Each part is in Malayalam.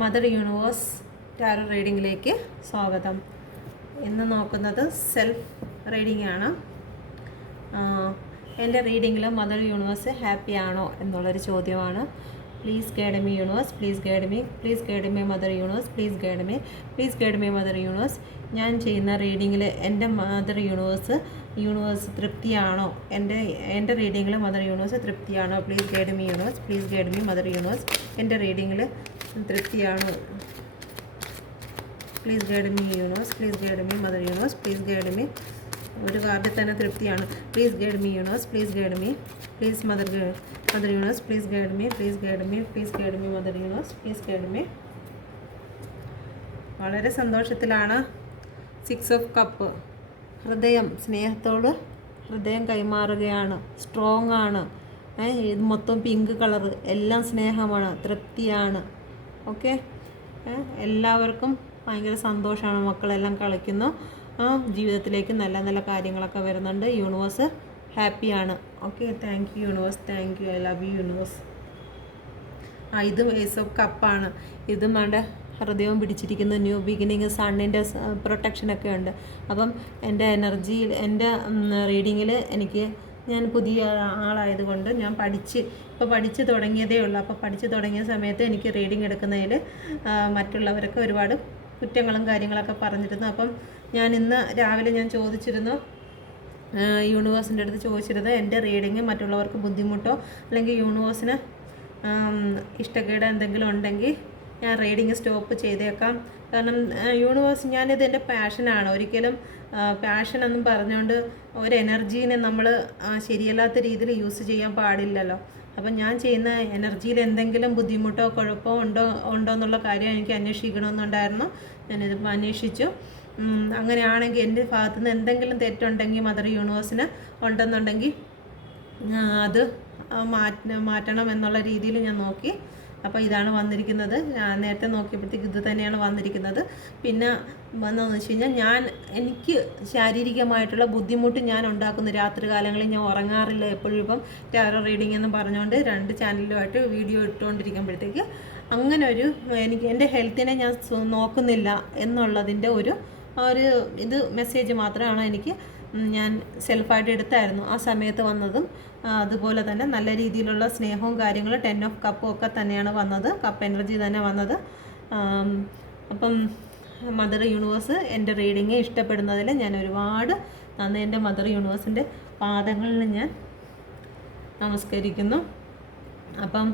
മദർ യൂണിവേഴ്സ് ടാരോ റീഡിങ്ങിലേക്ക് സ്വാഗതം. ഇന്ന് നോക്കുന്നത് സെൽഫ് റീഡിംഗ് ആണ്. എൻ്റെ റീഡിങ്ങിൽ മദർ യൂണിവേഴ്സ് ഹാപ്പി ആണോ എന്നുള്ളൊരു ചോദ്യമാണ്. Please guide me universe, please guide me, please guide me mother universe, please guide me, please guide me mother universe. ഞാൻ ചെയ്യുന്ന റീഡിങ്ങിൽ എൻ്റെ മദർ യൂണിവേഴ്സ് തൃപ്തിയാണോ? എൻ്റെ റീഡിങ്ങിൽ മദർ യൂണിവേഴ്സ് തൃപ്തിയാണോ? Please guide me universe, please guide me mother universe. എൻ്റെ റീഡിങ്ങിൽ തൃപ്തിയാണോ? Please guide me universe, please guide me mother universe, please guide me. ഒരു കാർഡിൽ തന്നെ തൃപ്തിയാണ്. Please guide me universe, please guide me, please mother universe, please guide me, please guide me, please guide me mother universe, please guide me. വളരെ സന്തോഷത്തിലാണ്. 6 ഓഫ് കപ്പ്. ഹൃദയം, സ്നേഹത്തോട് ഹൃദയം കൈമാറുകയാണ്. സ്ട്രോങ് ആണ്. ഇത് മൊത്തം പിങ്ക് കളറ്, എല്ലാം സ്നേഹമാണ്, തൃപ്തിയാണ്. ഓക്കെ, എല്ലാവർക്കും ഭയങ്കര സന്തോഷമാണ്. മക്കളെല്ലാം കളിക്കുന്നു. ജീവിതത്തിലേക്ക് നല്ല നല്ല കാര്യങ്ങളൊക്കെ വരുന്നുണ്ട്. യൂണിവേഴ്സ് ഹാപ്പിയാണ്. Okay, thank you universe, thank you, I love you universe. ഇതും ഏസ് ഓഫ് കപ്പാണ്. ഇതും വേണ്ട ഹൃദയവും പിടിച്ചിരിക്കുന്ന ന്യൂ ബിഗിനിങ്, സണ്ണിൻ്റെ പ്രൊട്ടക്ഷനൊക്കെ ഉണ്ട്. അപ്പം എൻ്റെ എനർജിയിൽ, എൻ്റെ റീഡിങ്ങിൽ ഞാൻ പുതിയ ആളായതുകൊണ്ട് ഞാൻ പഠിച്ച് തുടങ്ങിയതേ ഉള്ളൂ. അപ്പോൾ പഠിച്ച് തുടങ്ങിയ സമയത്ത് എനിക്ക് റീഡിങ് എടുക്കുന്നതിൽ മറ്റുള്ളവരൊക്കെ ഒരുപാട് കുറ്റങ്ങളും കാര്യങ്ങളൊക്കെ പറഞ്ഞിരുന്നു. അപ്പം ഞാൻ ഇന്ന് രാവിലെ ചോദിച്ചിരുന്നു, യൂണിവേഴ്സിൻ്റെ അടുത്ത് ചോദിച്ചിരുന്നത്, എൻ്റെ റീഡിങ് മറ്റുള്ളവർക്ക് ബുദ്ധിമുട്ടോ അല്ലെങ്കിൽ യൂണിവേഴ്സിന് ഇഷ്ടക്കേട് എന്തെങ്കിലും ഉണ്ടെങ്കിൽ ഞാൻ റീഡിങ് സ്റ്റോപ്പ് ചെയ്തേക്കാം. കാരണം യൂണിവേഴ്സ്, ഞാനിത് എൻ്റെ പാഷനാണ്. ഒരിക്കലും പാഷനെന്നും പറഞ്ഞുകൊണ്ട് ഒരു എനർജീനെ നമ്മൾ ശരിയല്ലാത്ത രീതിയിൽ യൂസ് ചെയ്യാൻ പാടില്ലല്ലോ. അപ്പം ഞാൻ ചെയ്യുന്ന എനർജിയിൽ എന്തെങ്കിലും ബുദ്ധിമുട്ടോ കുഴപ്പമോ ഉണ്ടോ എന്നുള്ള കാര്യം എനിക്ക് അന്വേഷിക്കണമെന്നുണ്ടായിരുന്നു. ഞാനിതിപ്പോൾ അന്വേഷിച്ചു. അങ്ങനെയാണെങ്കിൽ എൻ്റെ ഭാഗത്തുനിന്ന് എന്തെങ്കിലും തെറ്റുണ്ടെങ്കിൽ മദർ യൂണിവേഴ്സിന് ഉണ്ടെന്നുണ്ടെങ്കിൽ അത് മാറ്റണം എന്നുള്ള രീതിയിൽ ഞാൻ നോക്കി. അപ്പോൾ ഇതാണ് വന്നിരിക്കുന്നത്. ഞാൻ നേരത്തെ നോക്കിയപ്പോഴത്തേക്ക് ഇത് തന്നെയാണ് വന്നിരിക്കുന്നത്. പിന്നെ വന്നതെന്ന് വെച്ച് കഴിഞ്ഞാൽ എനിക്ക് ശാരീരികമായിട്ടുള്ള ബുദ്ധിമുട്ട് ഞാൻ ഉണ്ടാക്കുന്നു. രാത്രി കാലങ്ങളിൽ ഞാൻ ഉറങ്ങാറില്ല. എപ്പോഴും ഇപ്പം ടാരോ റീഡിംഗ് എന്ന് പറഞ്ഞുകൊണ്ട് 2 ചാനലുമായിട്ട് വീഡിയോ ഇട്ടുകൊണ്ടിരിക്കുമ്പോഴത്തേക്ക് അങ്ങനെ എനിക്ക് എൻ്റെ ഹെൽത്തിനെ ഞാൻ നോക്കുന്നില്ല എന്നുള്ളതിൻ്റെ ഒരു മെസ്സേജ് മാത്രമാണ് ഞാൻ സെൽഫായിട്ട് എടുത്തായിരുന്നു ആ സമയത്ത് വന്നതും. അതുപോലെ തന്നെ നല്ല രീതിയിലുള്ള സ്നേഹവും കാര്യങ്ങളും 10 ഓഫ് കപ്പും ഒക്കെ തന്നെയാണ് വന്നത്. കപ്പ് എനർജി തന്നെ വന്നത്. അപ്പം മദർ യൂണിവേഴ്സ് എൻ്റെ റീഡിങ് ഇഷ്ടപ്പെടുന്നതിൽ ഞാൻ ഒരുപാട് നന്ദി. എൻ്റെ മദർ യൂണിവേഴ്സിൻ്റെ പാദങ്ങളിൽ ഞാൻ നമസ്കരിക്കുന്നു. അപ്പം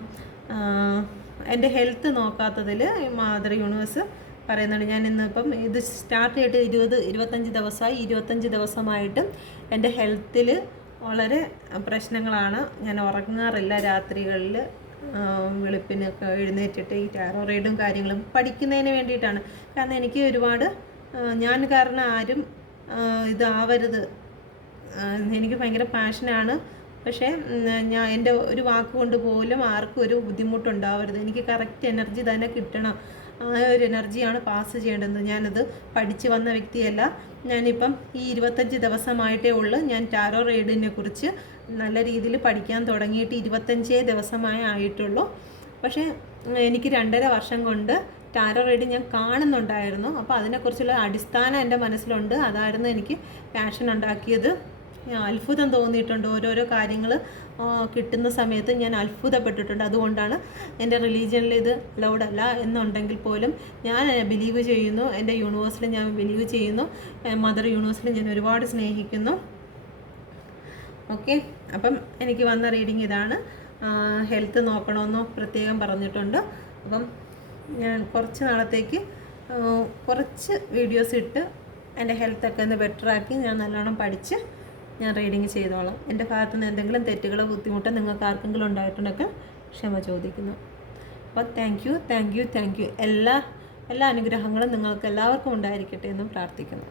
എൻ്റെ ഹെൽത്ത് നോക്കാത്തതിൽ മദർ യൂണിവേഴ്സ് പറയുന്നുണ്ട്. ഞാൻ ഇന്നിപ്പം ഇത് സ്റ്റാർട്ട് ചെയ്തിട്ട് 25 ദിവസമായി. 25 ദിവസമായിട്ടും എൻ്റെ ഹെൽത്തിൽ വളരെ പ്രശ്നങ്ങളാണ്. ഞാൻ ഉറങ്ങാറില്ല രാത്രികളിൽ. വെളുപ്പിനൊക്കെ എഴുന്നേറ്റിട്ട് ഈ ടാരോ റീഡും കാര്യങ്ങളും പഠിക്കുന്നതിന് വേണ്ടിയിട്ടാണ്. കാരണം എനിക്ക് ഒരുപാട് ഞാൻ കാരണം ആരും ഇതാവരുത്. എനിക്ക് ഭയങ്കര പാഷനാണ്. പക്ഷേ എൻ്റെ ഒരു വാക്കുകൊണ്ട് പോലും ആർക്കും ഒരു ബുദ്ധിമുട്ടുണ്ടാവരുത്. എനിക്ക് കറക്റ്റ് എനർജി തന്നെ കിട്ടണം. ആ ഒരു എനർജിയാണ് പാസ് ചെയ്യേണ്ടത്. ഞാനത് പഠിച്ചു വന്ന വ്യക്തിയല്ല. ഞാനിപ്പം ഈ 25 ദിവസമായിട്ടേ ഉള്ളൂ ഞാൻ ടാരോ റീഡിനെ കുറിച്ച് നല്ല രീതിയിൽ പഠിക്കാൻ തുടങ്ങിയിട്ട്. 25 ദിവസമായി ആയിട്ടുള്ളൂ. പക്ഷേ എനിക്ക് 2.5 വർഷം കൊണ്ട് ടാരോ റീഡ് ഞാൻ കാണുന്നുണ്ടായിരുന്നു. അപ്പോൾ അതിനെക്കുറിച്ചുള്ള അടിസ്ഥാനം എൻ്റെ മനസ്സിലുണ്ട്. അതായിരുന്നു എനിക്ക് പാഷൻ ഉണ്ടാക്കിയത്. അത്ഭുതം തോന്നിയിട്ടുണ്ട്. ഓരോരോ കാര്യങ്ങൾ കിട്ടുന്ന സമയത്ത് ഞാൻ അത്ഭുതപ്പെട്ടിട്ടുണ്ട്. അതുകൊണ്ടാണ് എൻ്റെ റിലീജിയനിൽ ഇത് അലൗഡ് അല്ല എന്നുണ്ടെങ്കിൽ പോലും ഞാൻ ബിലീവ് ചെയ്യുന്നു. എൻ്റെ യൂണിവേഴ്സിൽ ഞാൻ ബിലീവ് ചെയ്യുന്നു. മദർ യൂണിവേഴ്സിൽ ഞാൻ ഒരുപാട് സ്നേഹിക്കുന്നു. ഓക്കെ, അപ്പം എനിക്ക് വന്ന റീഡിങ് ഇതാണ്. ഹെൽത്ത് നോക്കണമെന്നോ പ്രത്യേകം പറഞ്ഞിട്ടുണ്ട്. അപ്പം ഞാൻ കുറച്ച് നാളത്തേക്ക് കുറച്ച് വീഡിയോസ് ഇട്ട് എൻ്റെ ഹെൽത്തൊക്കെ ഒന്ന് ബെറ്ററാക്കി ഞാൻ നല്ലോണം പഠിച്ച് ഞാൻ റീഡിങ് ചെയ്തോളാം. എൻ്റെ ഭാഗത്തുനിന്ന് എന്തെങ്കിലും തെറ്റുകളോ ബുദ്ധിമുട്ടോ നിങ്ങൾക്ക് ആർക്കെങ്കിലും ഉണ്ടായിട്ടുണ്ടെങ്കിൽ ക്ഷമ ചോദിക്കുന്നു. അപ്പോൾ താങ്ക് യു. എല്ലാ അനുഗ്രഹങ്ങളും നിങ്ങൾക്ക് എല്ലാവർക്കും ഉണ്ടായിരിക്കട്ടെ എന്നും പ്രാർത്ഥിക്കുന്നു.